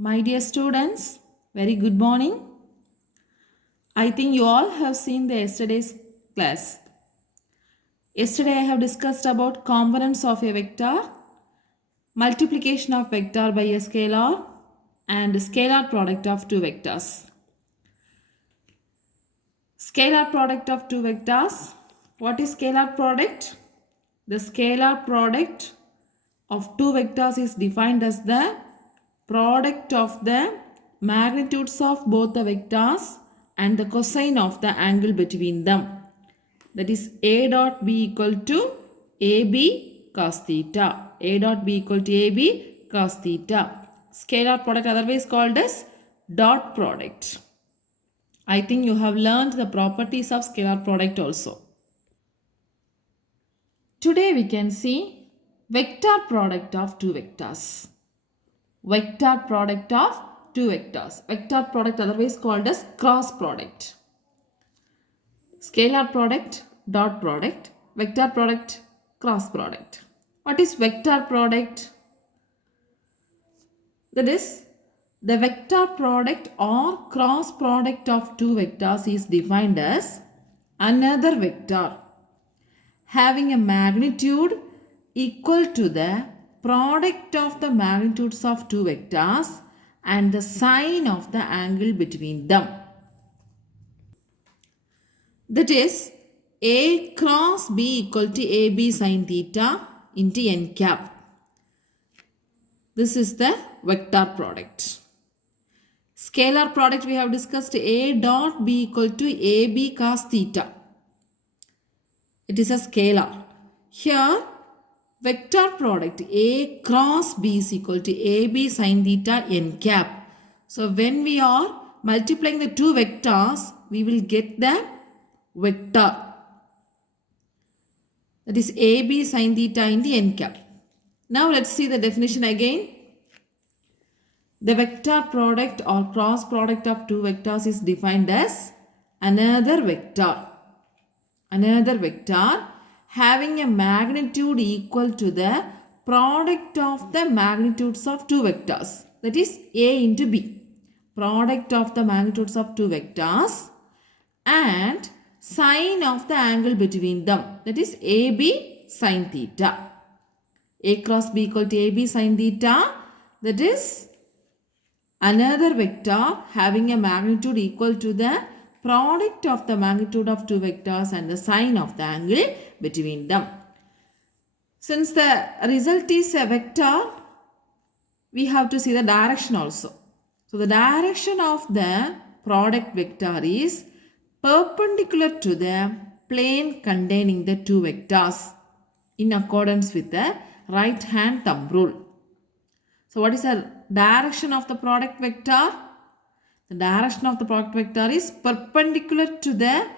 My dear students, very good morning. I think you all have seen the yesterday's class. Yesterday I have discussed about components of a vector, multiplication of vector by a scalar, and scalar product of two vectors. Scalar product of two vectors. What is scalar product? The scalar product of two vectors is defined as the product of the magnitudes of both the vectors and the cosine of the angle between them. That is A dot B equal to AB cos theta. A dot B equal to AB cos theta. Scalar product otherwise called as dot product. I think you have learned the properties of scalar product also. Today we can see vector product of two vectors. Vector product of two vectors. Vector product otherwise called as cross product. Scalar product, dot product, vector product, cross product. What is vector product? That is, the vector product or cross product of two vectors is defined as another vector having a magnitude equal to the product of the magnitudes of two vectors and the sine of the angle between them. That is, A cross B equal to AB sine theta into n cap. This is the vector product. Scalar product we have discussed A dot B equal to AB cos theta. It is a scalar. Here vector product A cross B is equal to AB sine theta n cap. So when we are multiplying the two vectors, we will get the vector. That is AB sine theta into n cap. Now let's see the definition again. The vector product or cross product of two vectors is defined as another vector. Another vector having a magnitude equal to the product of the magnitudes of two vectors. That is A into B. Product of the magnitudes of two vectors and sine of the angle between them. That is AB sine theta. A cross B equal to AB sine theta. That is another vector having a magnitude equal to the product of the magnitude of two vectors and the sine of the angle between them. Since the result is a vector, we have to see the direction also. So the direction of the product vector is perpendicular to the plane containing the two vectors in accordance with the right hand thumb rule. So what is the direction of the product vector? The direction of the product vector is perpendicular to the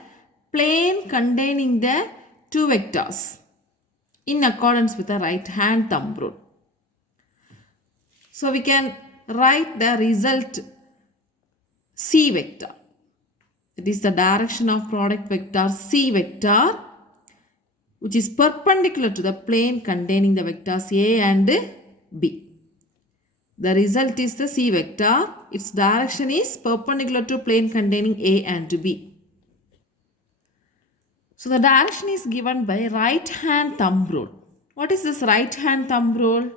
plane containing the two vectors in accordance with the right hand thumb rule. So we can write the result C vector. It is the direction of product vector C vector which is perpendicular to the plane containing the vectors A and B. The result is the C vector. Its direction is perpendicular to plane containing A and B. So the direction is given by right hand thumb rule. What is this right hand thumb rule?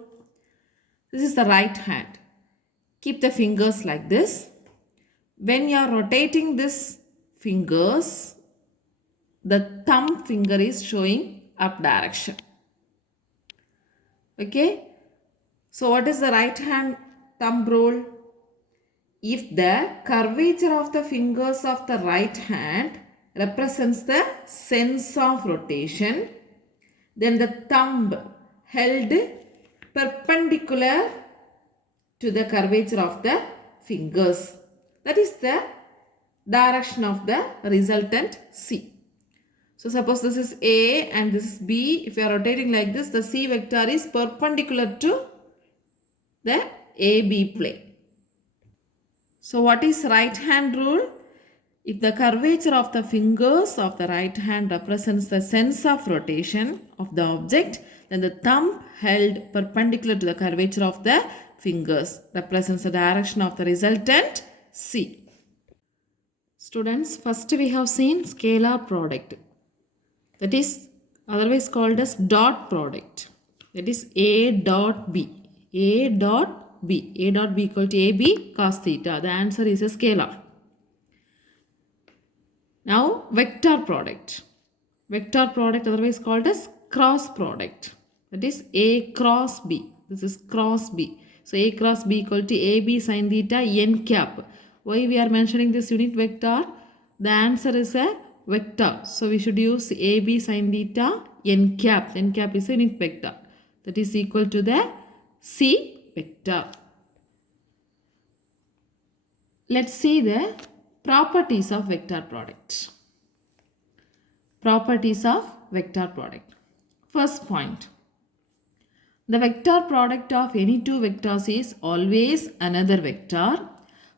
This is the right hand. Keep the fingers like this. When you are rotating this fingers, the thumb finger is showing up direction. Okay. So what is the right hand thumb rule? If the curvature of the fingers of the right hand represents the sense of rotation, then the thumb held perpendicular to the curvature of the fingers. That is the direction of the resultant C. So suppose this is A and this is B. If you are rotating like this, the C vector is perpendicular to the AB plane. So what is right hand rule? If the curvature of the fingers of the right hand represents the sense of rotation of the object, then the thumb held perpendicular to the curvature of the fingers represents the direction of the resultant C. Students, first we have seen scalar product, that is otherwise called as dot product, that is A dot B. A dot B. A dot B equal to AB cos theta. The answer is a scalar. Now vector product. Vector product otherwise called as cross product, that is A cross B. This is cross B. So A cross B equal to AB sin theta n cap. Why we are mentioning this unit vector? The answer is a vector. So we should use AB sin theta n cap. N cap is a unit vector. That is equal to the C vector. Let's see the properties of vector product. Properties of vector product. First point. The vector product of any two vectors is always another vector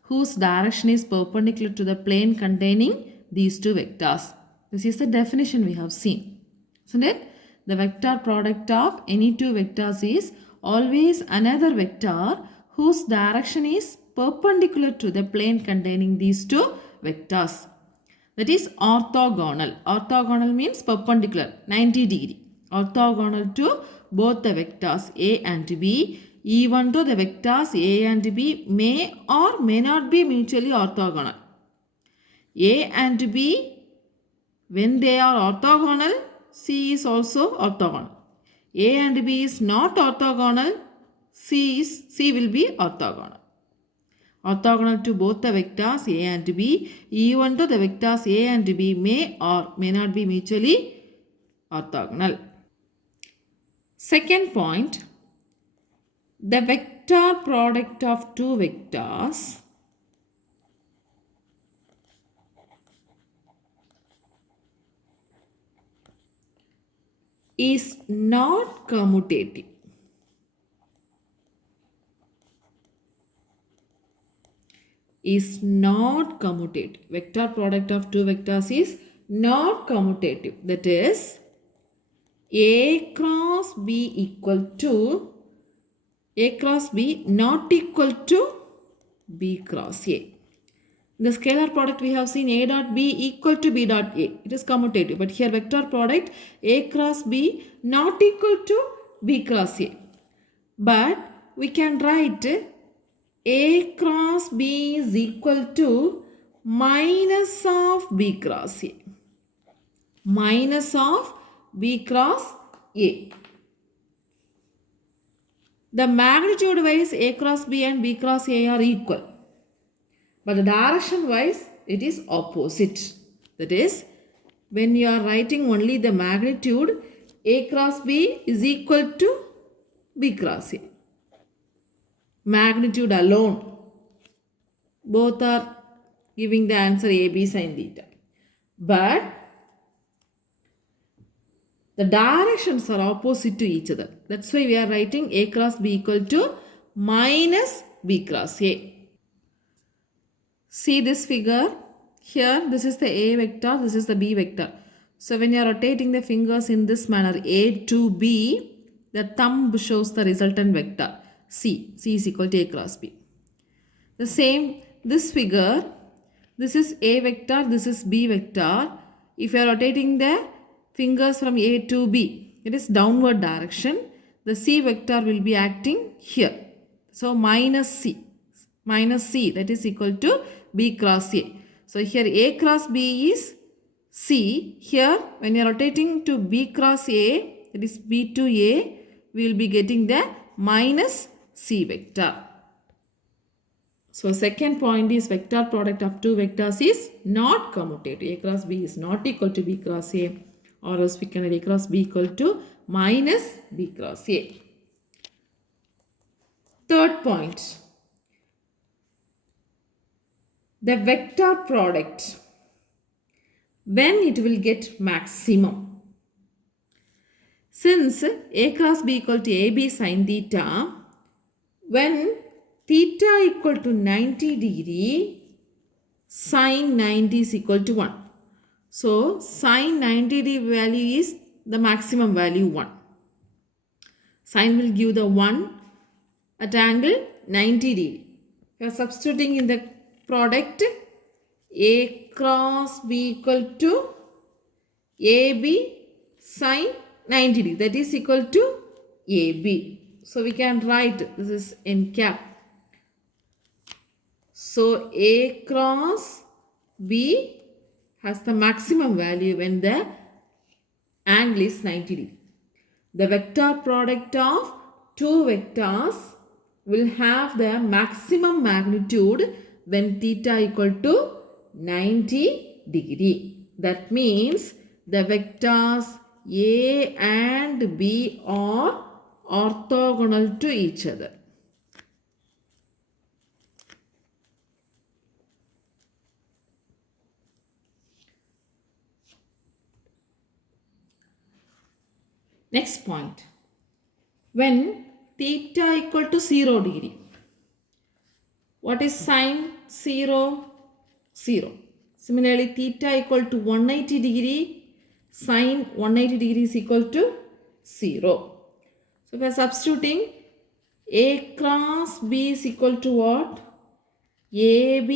whose direction is perpendicular to the plane containing these two vectors. This is the definition we have seen, isn't it? The vector product of any two vectors is always another vector whose direction is perpendicular to the plane containing these two vectors. That is orthogonal. Orthogonal means perpendicular, 90 degree. Orthogonal to both the vectors A and B. Even though the vectors A and B may or may not be mutually orthogonal. A and B, when they are orthogonal, C is also orthogonal. A and B is not orthogonal, C will be orthogonal. Orthogonal to both the vectors A and B, even though the vectors A and B may or may not be mutually orthogonal. Second point, the vector product of two vectors is not commutative. Is not commutative. Vector product of two vectors is not commutative. That is, A cross B equal to A cross B not equal to B cross A. In the scalar product we have seen A dot B equal to B dot A. It is commutative. But here vector product A cross B not equal to B cross A. But we can write A cross B is equal to minus of B cross A. Minus of B cross A. The magnitude wise A cross B and B cross A are equal. But the direction wise it is opposite. That is, when you are writing only the magnitude, A cross B is equal to B cross A. Magnitude alone. Both are giving the answer AB sin theta. But the directions are opposite to each other. That's why we are writing A cross B equal to minus B cross A. See this figure. Here, this is the A vector, this is the B vector. So when you are rotating the fingers in this manner, A to B, the thumb shows the resultant vector, C. C is equal to A cross B. The same, this figure, this is A vector, this is B vector. If you are rotating the fingers from A to B, it is downward direction. The C vector will be acting here. So minus C. Minus C, that is equal to B cross A. So here A cross B is C. Here when you are rotating to B cross A, that is B to A, we will be getting the minus C vector. So second point is vector product of two vectors is not commutative. A cross B is not equal to B cross A, or else we can write A cross B equal to minus B cross A. Third point. The vector product, when it will get maximum. Since A cross B equal to AB sin theta, when theta equal to 90 degree, sin 90 is equal to 1. So sin 90 degree value is the maximum value 1. Sin will give the 1 at angle 90 degree. We are substituting in the product A cross B equal to AB sine 90 degree. That is equal to AB. So we can write this is n cap. So A cross B has the maximum value when the angle is 90 degree. The vector product of two vectors will have the maximum magnitude when theta equal to 90 degree. That means the vectors A and B are orthogonal to each other. Next point. When theta equal to 0 degree, what is sine 0? 0. Similarly, theta equal to 180 degree, sine 180 degree is equal to 0. So, we are substituting A cross B is equal to what? AB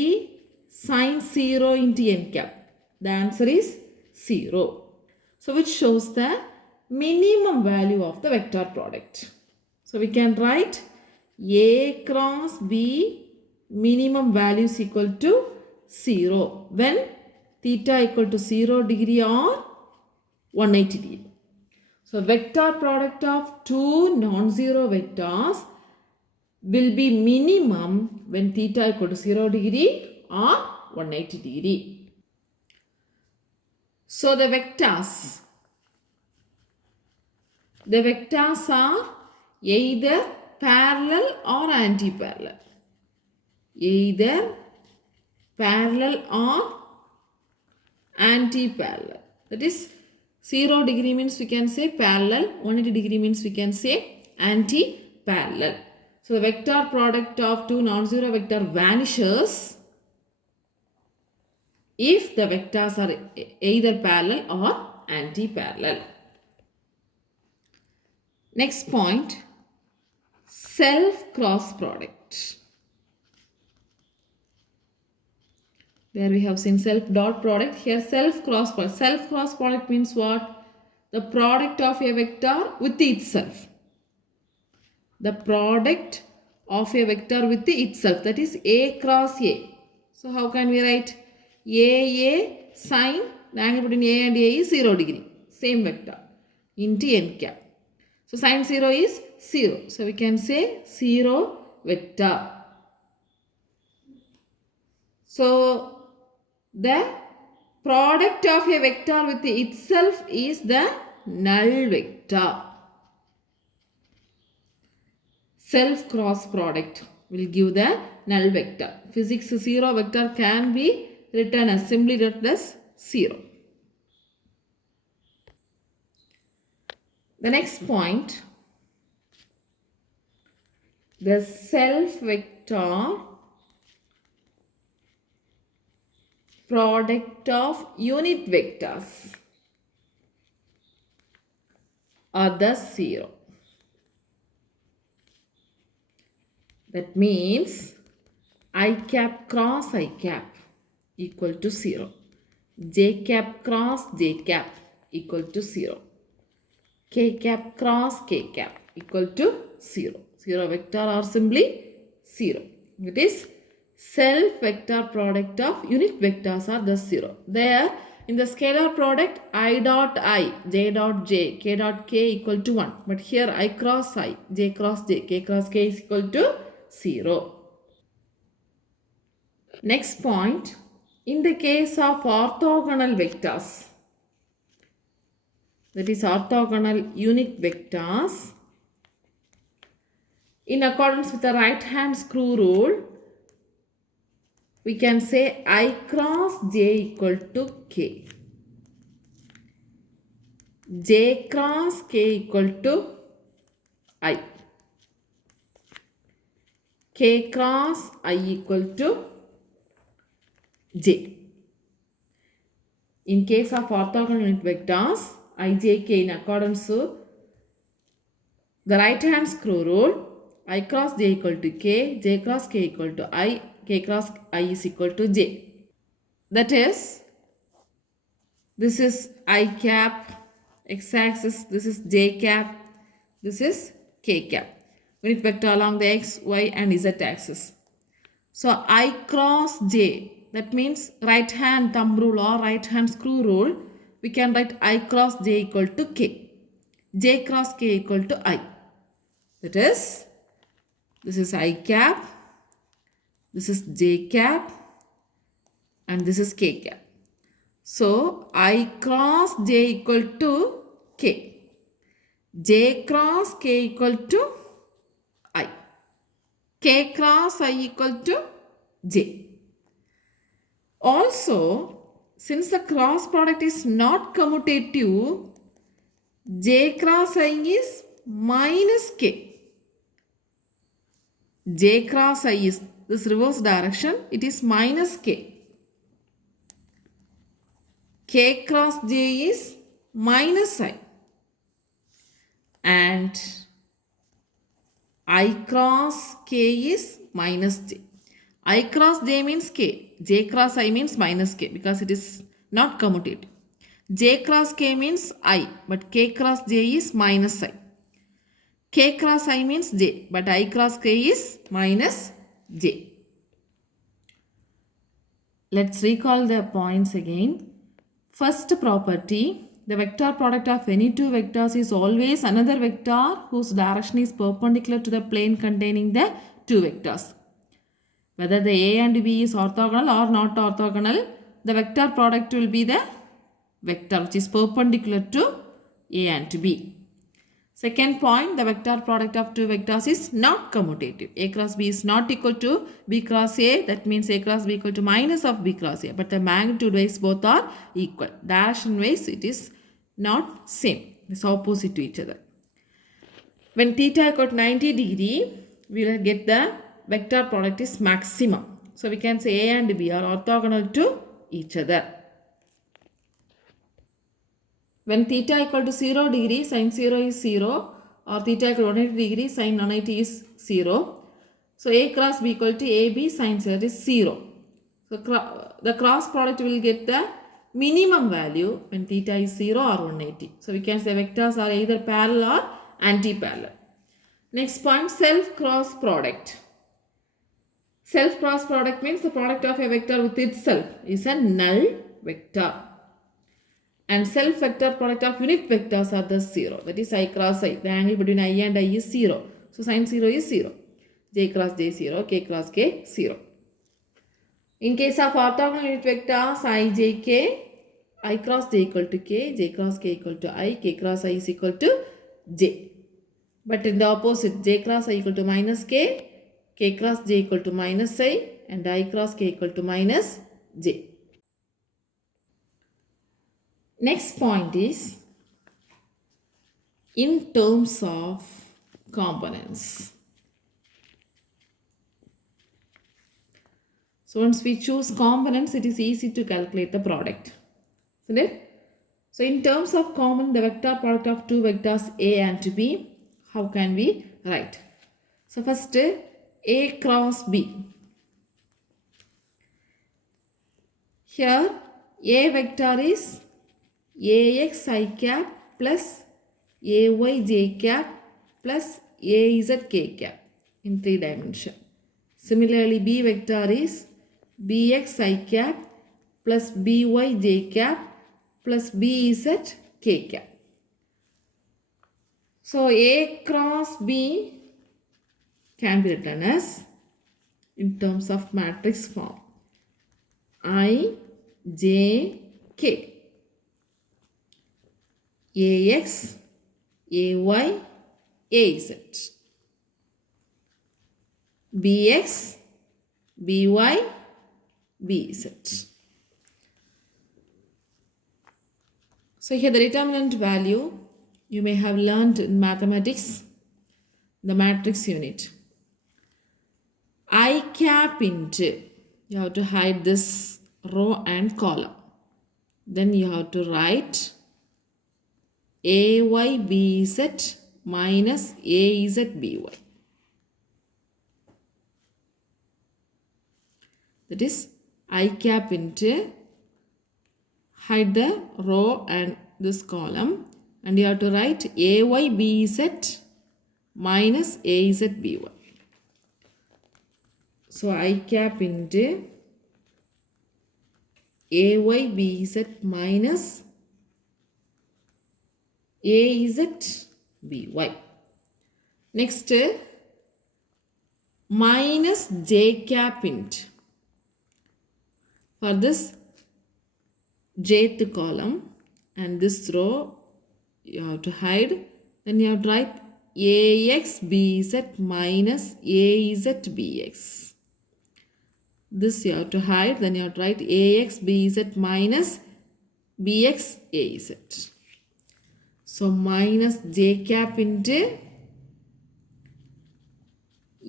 sine 0 into n cap. The answer is 0. So, which shows the minimum value of the vector product. So, we can write A cross B minimum value is equal to 0 when theta equal to 0 degree or 180 degree. So, vector product of two non-zero vectors will be minimum when theta equal to 0 degree or 180 degree. So, the vectors are either parallel or anti-parallel. Either parallel or anti-parallel. That is 0 degree means we can say parallel, 180 degree means we can say anti-parallel. So the vector product of two non-zero vector vanishes if the vectors are either parallel or anti-parallel. Next point, self-cross product. There we have seen self dot product. Here self-cross product. Self-cross product means what? The product of a vector with itself. The product of a vector with itself. That is A cross A. So how can we write? A sine, the angle between A and A is 0 degree. Same vector. Into n cap. So sine 0 is 0. So we can say 0 vector. So the product of a vector with itself is the null vector. Self-cross product will give the null vector. Physics 0 vector can be written as simply written as 0. The next point, the self vector product of unit vectors are thus 0. That means I cap cross I cap equal to 0. J cap cross J cap equal to 0. K cap cross K cap equal to 0. 0 vector are simply 0. It is self vector product of unit vectors are thus 0. There in the scalar product I dot I, J dot J, K dot K equal to 1. But here I cross I, J cross J, K cross K is equal to 0. Next point, in the case of orthogonal vectors, that is orthogonal unit vectors, in accordance with the right hand screw rule, we can say I cross J equal to K. J cross K equal to I. K cross I equal to J. In case of orthogonal unit vectors, I, J, K in accordance to the right hand screw rule, I cross j equal to k, j cross k equal to I, k cross I is equal to j. That is, this is I cap, x axis, this is j cap, this is k cap. Unit vector along the x, y and z axis. So I cross j, that means right hand thumb rule or right hand screw rule, we can write I cross j equal to k, j cross k equal to I. That is, this is I cap, this is j cap and this is k cap. So I cross j equal to k, j cross k equal to I, k cross I equal to j. Also, since the cross product is not commutative, j cross I is minus k. J cross I is this reverse direction, it is minus k. K cross j is minus I. And I cross k is minus j. I cross j means k. J cross I means minus k because it is not commutative. J cross k means I, but k cross j is minus I. K cross I means j, but I cross k is minus j. Let's recall the points again. First property, the vector product of any two vectors is always another vector whose direction is perpendicular to the plane containing the two vectors. Whether the A and B is orthogonal or not orthogonal, the vector product will be the vector which is perpendicular to A and B. Second point, the vector product of two vectors is not commutative. A cross B is not equal to B cross A. That means A cross B equal to minus of B cross A. But the magnitude wise both are equal. Direction wise it is not same. It is opposite to each other. When theta equal to 90 degree, we will get the vector product is maximum. So we can say A and B are orthogonal to each other. When theta equal to 0 degree, sin 0 is 0, or theta equal to 180 degree, sin 180 is 0. So A cross B equal to AB, sin 0 is 0. So the cross product will get the minimum value when theta is 0 or 180. So we can say vectors are either parallel or anti-parallel. Next point, self-cross product. Self-cross product means the product of a vector with itself is a null vector. And self-vector product of unit vectors are the 0. That is I cross I. The angle between I and I is 0. So sin 0 is 0. J cross J 0. K cross K 0. In case of orthogonal unit vectors I, J, K, I cross J equal to K, J cross K equal to I, K cross I is equal to J. But in the opposite, J cross I equal to minus K, K cross J equal to minus I, and I cross K equal to minus J. Next point is in terms of components. So once we choose components, it is easy to calculate the product. Isn't it? So in terms of common, the vector product of two vectors A and B, how can we write? So first A cross B. Here A vector is AX I cap plus AY J cap plus AZ K cap in 3 dimensions. Similarly, B vector is BX I cap plus BY J cap plus BZ K cap. So A cross B can be written as in terms of matrix form I J K. AX, AY, AZ. BX, BY, BZ. So here the determinant value you may have learned in mathematics, the matrix unit. I cap into, you have to hide this row and column. Then you have to write AYBZ minus AZBY. That is I cap into, hide the row and this column, and you have to write AYBZ minus AZBY. So I cap into AYBZ minus AZBY. Next, minus J cap int. For this jth column and this row, you have to hide. Then you have to write AXBZ minus AZBX. This you have to hide. Then you have to write AXBZ minus BXAZ. So minus J cap into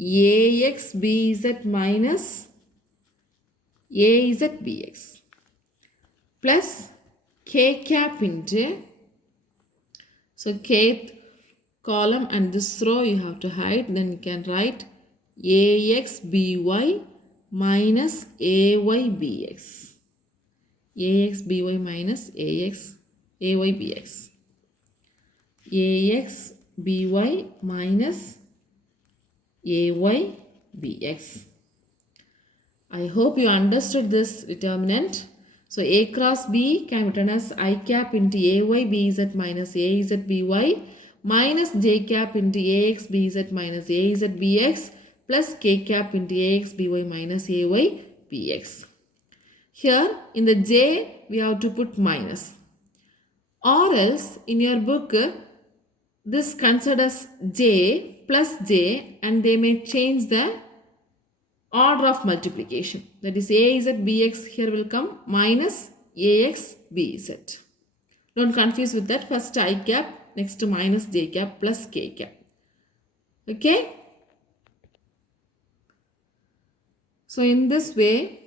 AXBZ minus AZBX plus K cap into, so kth column and this row you have to hide. Then you can write AXBY minus AYBX. AXBY minus AYBX. AXBY minus AYBX. I hope you understood this determinant. So A cross B can be written as I cap into AYBZ minus AZBY minus J cap into AXBZ minus AZBX plus K cap into AXBY minus AYBX. Here in the J we have to put minus, or else in your book this considers J plus J and they may change the order of multiplication. That is AZBX here will come minus AXBZ. Don't confuse with that. First I cap, next minus J cap plus K cap. Okay. So in this way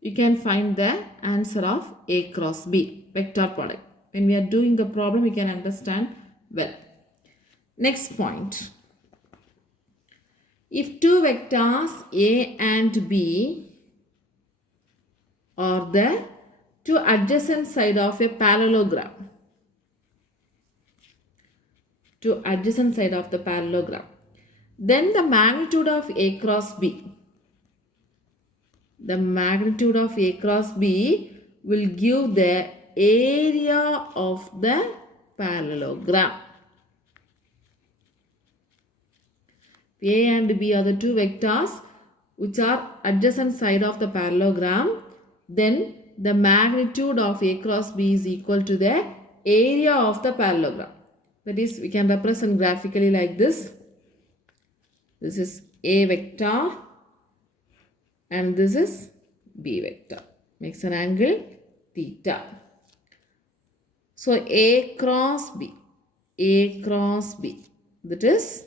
you can find the answer of A cross B vector product. When we are doing the problem, you can understand well. Next point. If two vectors A and B are the two adjacent sides of a parallelogram, then the magnitude of A cross B, will give the area of the parallelogram. A and B are the two vectors which are adjacent side of the parallelogram. Then the magnitude of A cross B is equal to the area of the parallelogram. That is, we can represent graphically like this. This is A vector and this is B vector. Makes an angle theta. So A cross B. That is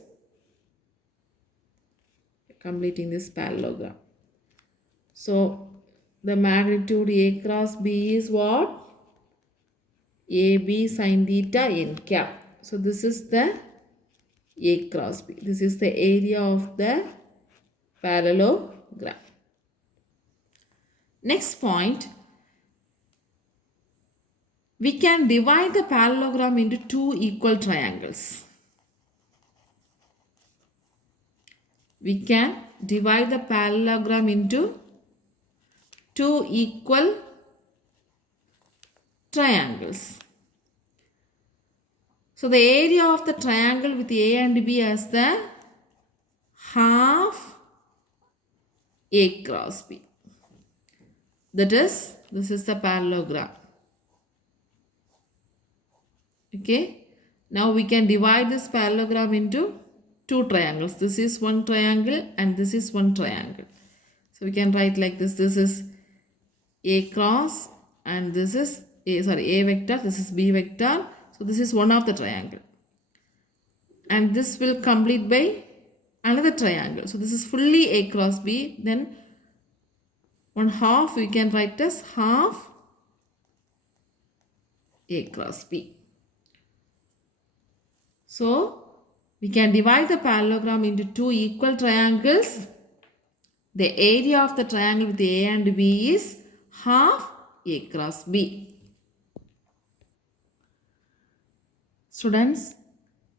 completing this parallelogram. So the magnitude A cross B is what? AB sin theta n cap. So this is the A cross B. This is the area of the parallelogram. Next point. We can divide the parallelogram into two equal triangles. We can divide the parallelogram into two equal triangles. So the area of the triangle with A and B as the half A cross B. That is, this is the parallelogram. Okay. Now we can divide this parallelogram into two triangles. This is one triangle and this is one triangle. So we can write like this. This is A cross and this is A vector. This is B vector. So this is one of the triangle. And this will complete by another triangle. So this is fully A cross B. Then one half we can write as half A cross B. So we can divide the parallelogram into two equal triangles. The area of the triangle with A and B is half A cross B. Students,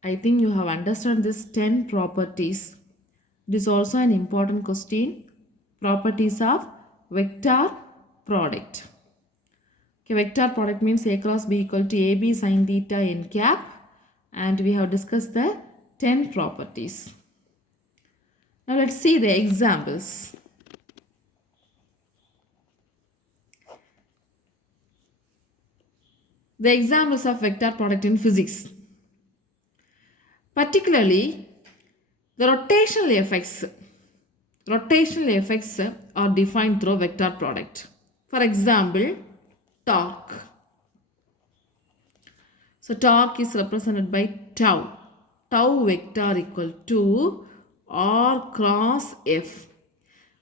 I think you have understood this 10 properties. It is also an important question. Properties of vector product. Okay, vector product means A cross B equal to AB sin theta n cap, and we have discussed the 10 properties. Now let's see the examples. The examples of vector product in physics. Particularly, the rotational effects are defined through vector product. For example, torque. So torque is represented by tau. Tau vector equal to R cross F,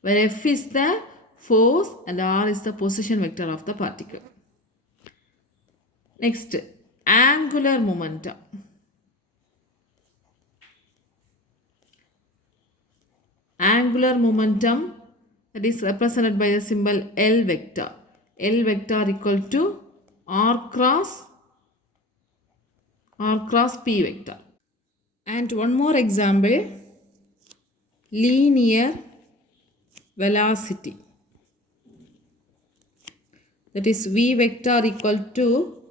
where F is the force and R is the position vector of the particle. Next, angular momentum. Angular momentum, that is represented by the symbol L vector. L vector equal to R cross P vector. And one more example, linear velocity. That is V vector equal to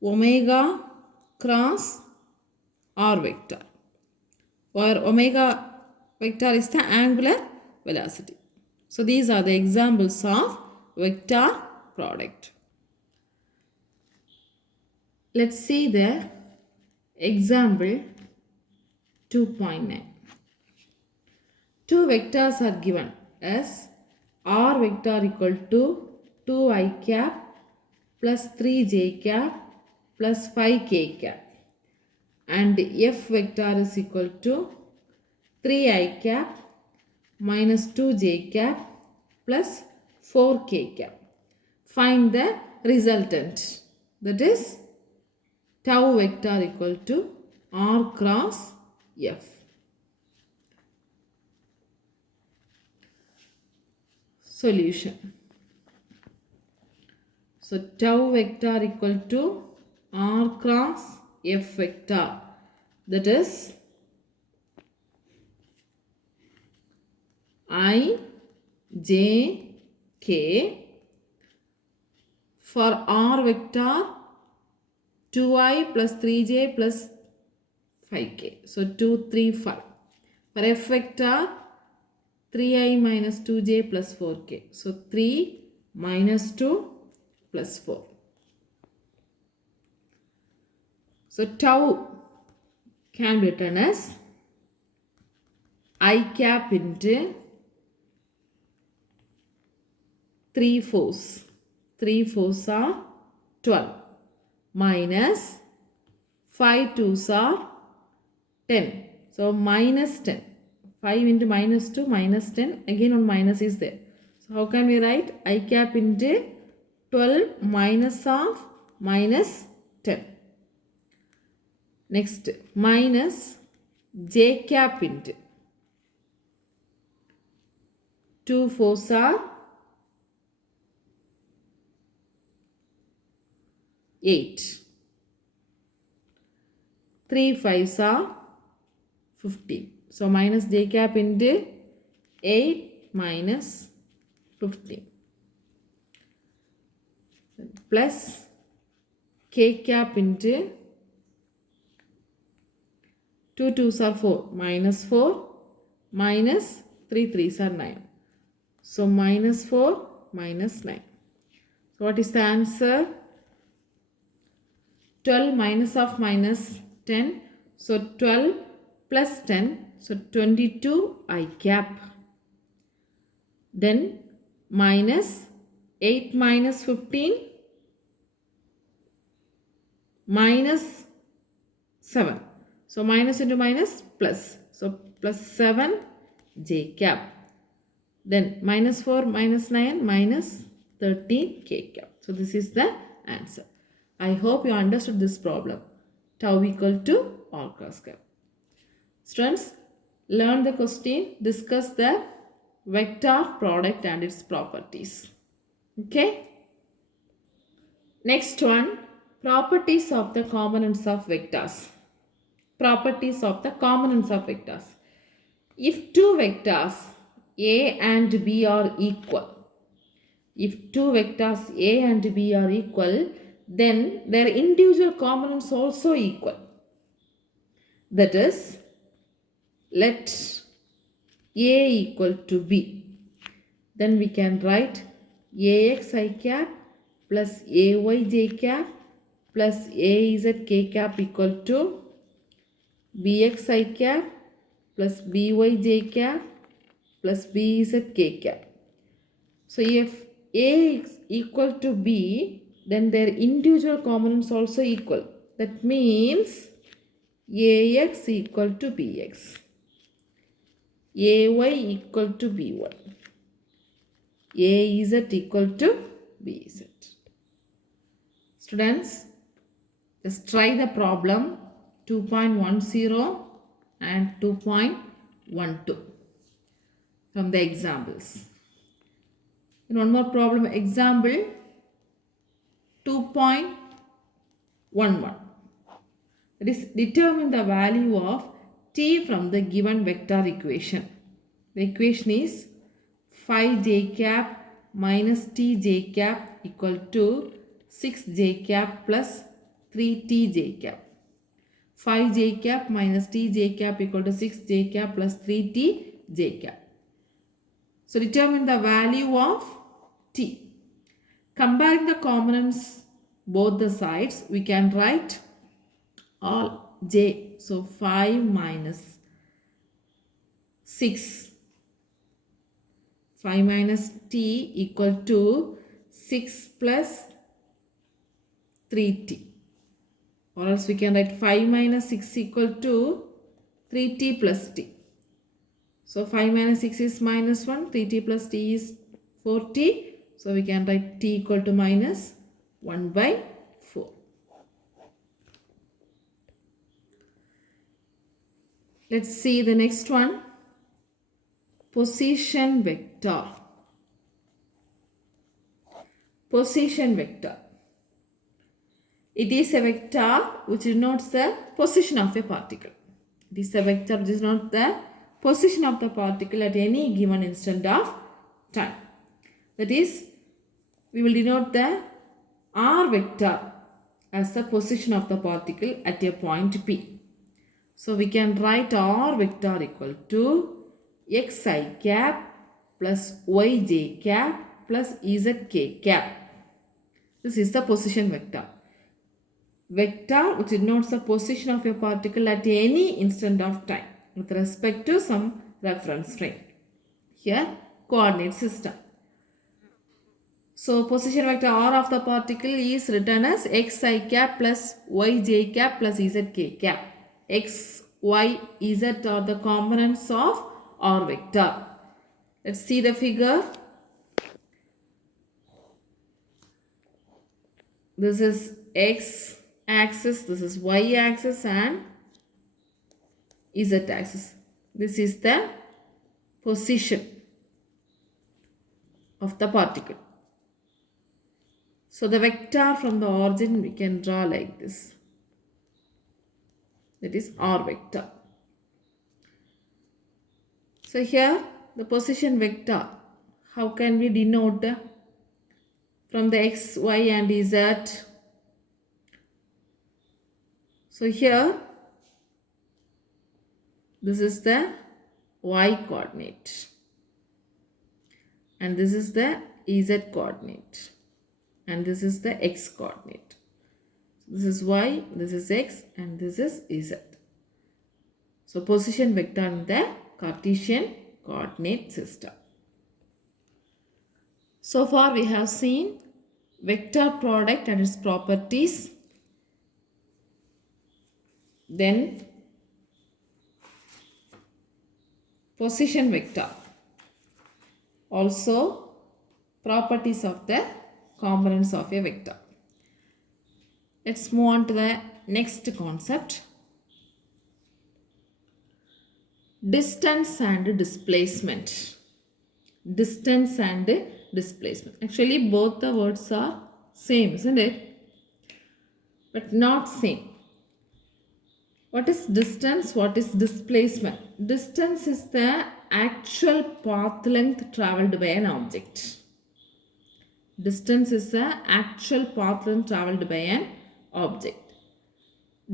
omega cross R vector, where omega vector is the angular velocity. So these are the examples of vector product. Let's see the example 2.9. Two vectors are given as R vector equal to 2i cap plus 3j cap plus 5k cap, and F vector is equal to 3i cap minus 2j cap plus 4k cap. Find the resultant, that is tau vector equal to R cross F. Solution. So tau vector equal to R cross F vector, that is I j k. For R vector 2i plus 3j plus 5k, so 2 3 5. For F vector 3i minus 2j plus 4k, so 3 minus 2 plus 4. So tau can be written as I cap into 3 fours. 3 fours are 12 minus 5 twos are 10. So minus 10. 5 into minus 2 minus 10. Again one minus is there. So how can we write? I cap into 12 minus of minus 10. Next, minus j cap into 2 fours are 8. 3 fives are 15. So minus j cap into 8 minus 15 plus k cap into 2 twos are 4 minus 4 minus 3 threes are 9. So minus 4 minus 9. So what is the answer? 12 minus of minus 10. So 12 plus 10. So 22 I cap. Then minus 8 minus 15 minus 7. So minus into minus plus. So plus 7 j cap. Then minus 4 minus 9 minus 13 k cap. So this is the answer. I hope you understood this problem. Tau equal to R cross cap. Students, learn the question, discuss the vector product and its properties. Okay. Next one, properties of the components of vectors. Properties of the components of vectors. If two vectors A and B are equal, if two vectors A and B are equal, then their individual components also equal. That is, let A equal to B. Then we can write AX I cap plus AY j cap plus AZ k cap equal to BX I cap plus BY j cap plus BZ k cap. So if A is equal to B, then their individual components also equal. That means AX equal to BX, AY equal to BY, AZ equal to BZ. Students, let's try the problem 2.10 and 2.12 from the examples. And one more problem, example 2.11. That is, determine the value of t from the given vector equation. The equation is 5j cap minus tj cap equal to 6j cap plus 3tj cap. 5j cap minus tj cap equal to 6j cap plus 3tj cap. So determine the value of t. Comparing the components both the sides, we can write all j. So 5 minus 6. 5 minus t equal to 6 plus 3t. Or else we can write 5 minus 6 equal to 3t plus t. So 5 minus 6 is minus 1. 3t plus t is 4t. So we can write t equal to minus 1 by 4. Let's see the next one. Position vector. Position vector. It is a vector which denotes the position of a particle. It is a vector which denotes the position of the particle at any given instant of time. That is, we will denote the r vector as the position of the particle at a point P. So we can write r vector equal to xi cap plus yj cap plus zk cap. This is the position vector. Vector which denotes the position of a particle at any instant of time with respect to some reference frame. Here, coordinate system. So position vector r of the particle is written as xi cap plus yj cap plus zk cap. X, y, z are the components of r vector. Let's see the figure. This is x axis, this is y axis and z axis. This is the position of the particle. So the vector from the origin we can draw like this. That is r vector. So here the position vector, how can we denote from the x, y and z? So here this is the y coordinate and this is the z coordinate and this is the x coordinate. This is y, this is x and this is z. So position vector in the Cartesian coordinate system. So far we have seen vector product and its properties. Then position vector. Also properties of the components of a vector. Let's move on to the next concept. Distance and displacement. Distance and displacement. Actually, both the words are same, isn't it? But not same. What is distance? What is displacement? Distance is the actual path length traveled by an object. Distance is the actual path length traveled by an object.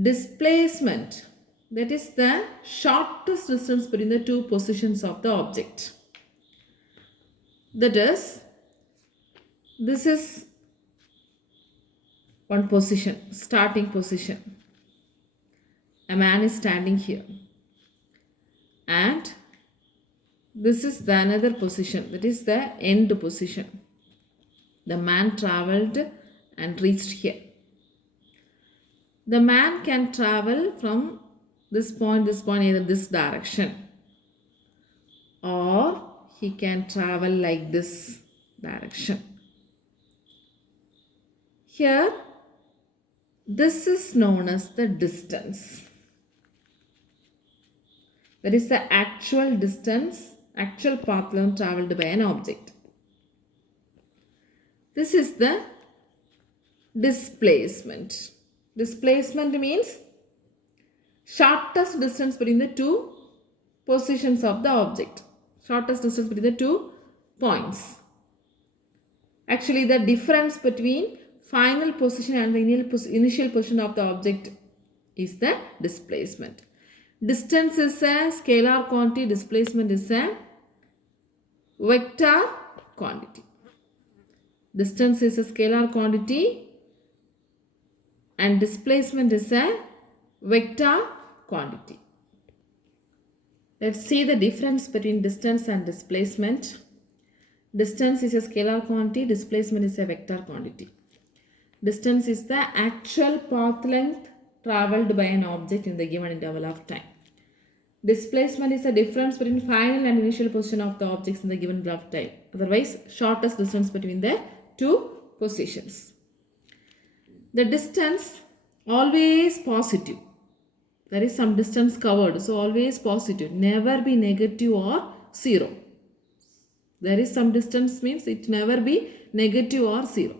Displacement, that is the shortest distance between the two positions of the object. That is, this is one position, starting position. A man is standing here. And this is the another position, that is the end position. The man traveled and reached here. The man can travel from this point, either this direction, or he can travel like this direction. Here, this is known as the distance. That is the actual distance, actual path length traveled by an object. This is the displacement. Displacement means shortest distance between the two positions of the object. Shortest distance between the two points. Actually, the difference between final position and the initial position of the object is the displacement. Distance is a scalar quantity. Displacement is a vector quantity. Distance is a scalar quantity and displacement is a vector quantity. Let's see the difference between distance and displacement. Distance is a scalar quantity, displacement is a vector quantity. Distance is the actual path length traveled by an object in the given interval of time. Displacement is the difference between final and initial position of the objects in the given interval of time. Otherwise, shortest distance between the two positions. The distance always positive. There is some distance covered, so always positive. Never be negative or 0. There is some distance means it never be negative or 0.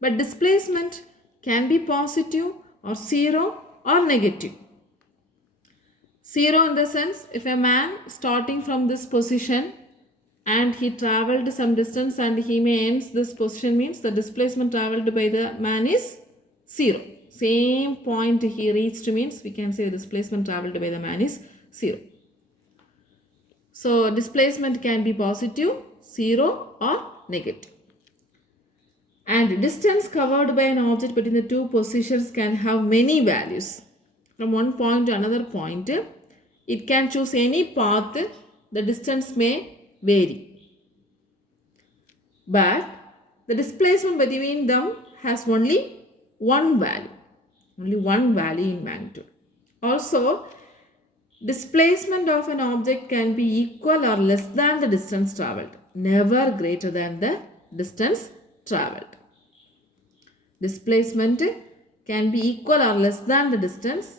But displacement can be positive or 0 or negative. 0 in the sense, if a man starting from this position and he traveled some distance and he may ends this position, means the displacement traveled by the man is 0. Same point he reached means we can say the displacement traveled by the man is 0. So displacement can be positive, 0 or negative. And distance covered by an object between the two positions can have many values. From one point to another point, it can choose any path. The distance may vary. But the displacement between them has only one value. Only one value in magnitude. Also, displacement of an object can be equal or less than the distance travelled. Never greater than the distance travelled. Displacement can be equal or less than the distance.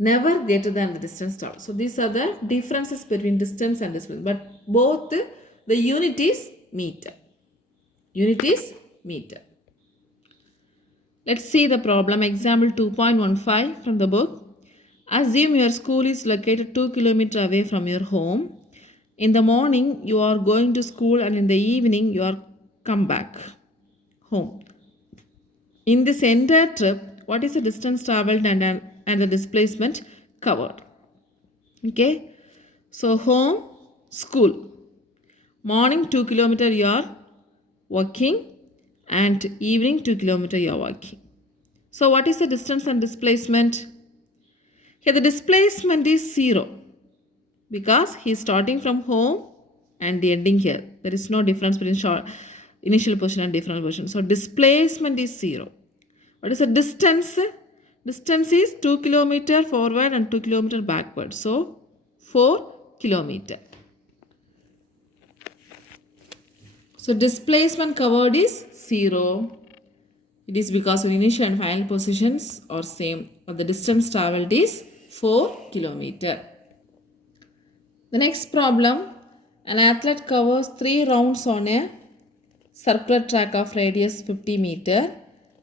Never greater than the distance travelled. So, these are the differences between distance and displacement. But both the unit is meter. Unit is meter. Let's see the problem. Example 2.15 from the book. Assume your school is located 2 km away from your home. In the morning, you are going to school and in the evening, you are come back home. In this entire trip, what is the distance traveled and the displacement covered? Okay. So, home, school. Morning 2 km you are walking and evening 2 km you are walking. So, what is the distance and displacement? Here the displacement is 0 because he is starting from home and ending here. There is no difference between initial position and final position. So, displacement is 0. What is the distance? Distance is 2 km forward and 2 km backward. So, 4 km. So, displacement covered is 0. It is because the initial and final positions are same. But the distance travelled is 4 km. The next problem. An athlete covers 3 rounds on a circular track of radius 50 meter.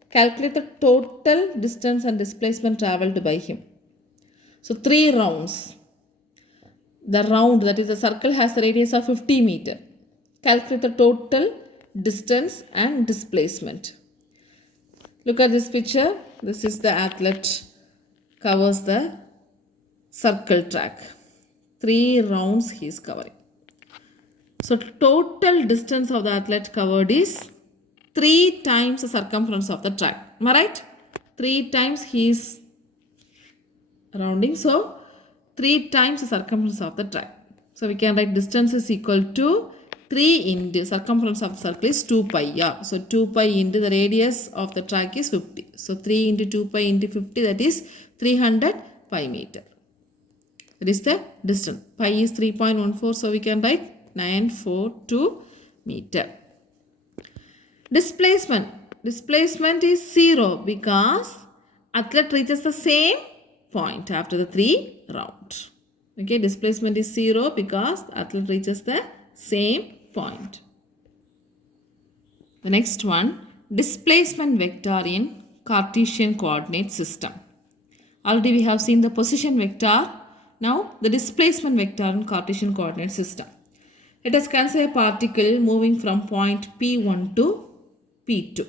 Calculate the total distance and displacement traveled by him. So 3 rounds. The round, that is the circle, has a radius of 50 meter. Calculate the total distance and displacement. Look at this picture. This is the athlete covers the circle track. 3 rounds he is covering. So total distance of the athlete covered is 3 times the circumference of the track. Am I right? 3 times he is rounding. So 3 times the circumference of the track. So we can write distance is equal to 3 into circumference of the circle is 2 pi r. So 2 pi into the radius of the track is 50. So 3 into 2 pi into 50, that is 300 pi meter. That is the distance. Pi is 3.14. So we can write 942 meter. Displacement. Displacement is 0 because athlete reaches the same point after the 3 round. Okay, displacement is 0 because the athlete reaches the same point. The next one, displacement vector in Cartesian coordinate system. Already we have seen the position vector. Now the displacement vector in Cartesian coordinate system. Let us consider a particle moving from point P1 to P2.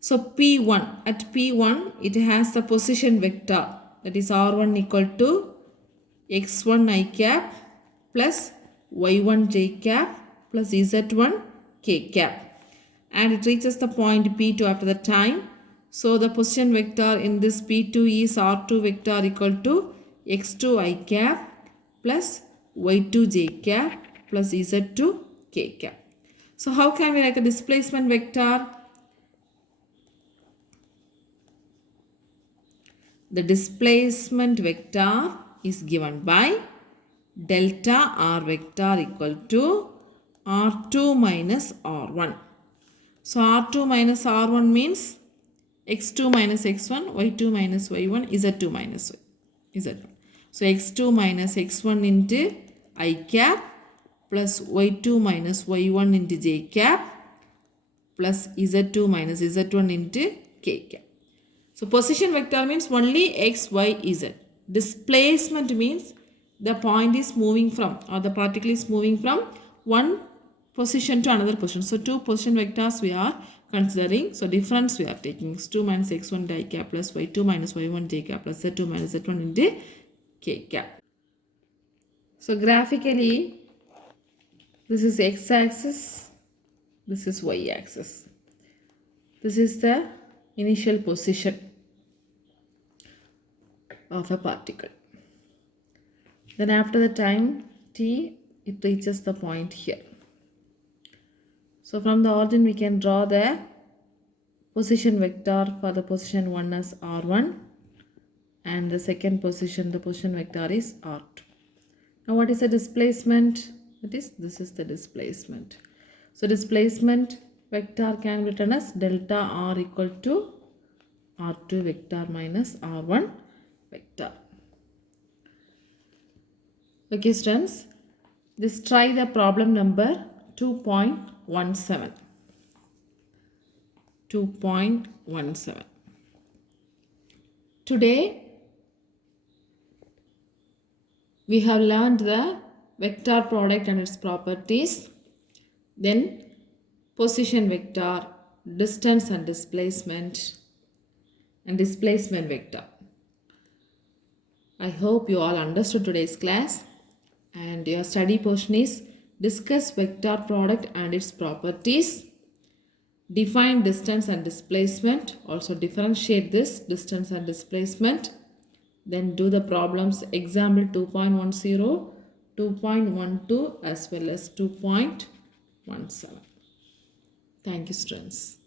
So P1, at P1 it has the position vector, that is R1 equal to x1 I cap plus y1 j cap plus z1 k cap, and it reaches the point P2 after the time. So the position vector in this P2 is R2 vector equal to x2 I cap plus y2 j cap plus z2 k cap. So how can we write a displacement vector? The displacement vector is given by delta r vector equal to r2 minus r1. So r2 minus r1 means x2 minus x1, y2 minus y1, z2 minus z1. So x2 minus x1 into I cap plus y2 minus y1 into j cap plus z2 minus z1 into k cap. So position vector means only x, y, z. Displacement means the point is moving from, or the particle is moving from one position to another position. So two position vectors we are considering. So difference we are taking x2 minus x1 I cap plus y2 minus y1 j cap plus z2 minus z1 into k cap. So graphically, this is x-axis, this is y-axis. This is the initial position of a particle. Then after the time t, it reaches the point here. So from the origin we can draw the position vector for the position 1 as r1, and the second position, the position vector is r2. Now what is the displacement? This is the displacement. So displacement vector can be written as delta r equal to r2 vector minus r1 vector. Okay students, just try the problem number 2.17. 2.17. Today we have learned the vector product and its properties, then position vector, distance and displacement vector. I hope you all understood today's class, and your study portion is discuss vector product and its properties, define distance and displacement, also differentiate this distance and displacement, then do the problems example 2.10, 2.12 as well as 2.17. Thank you students.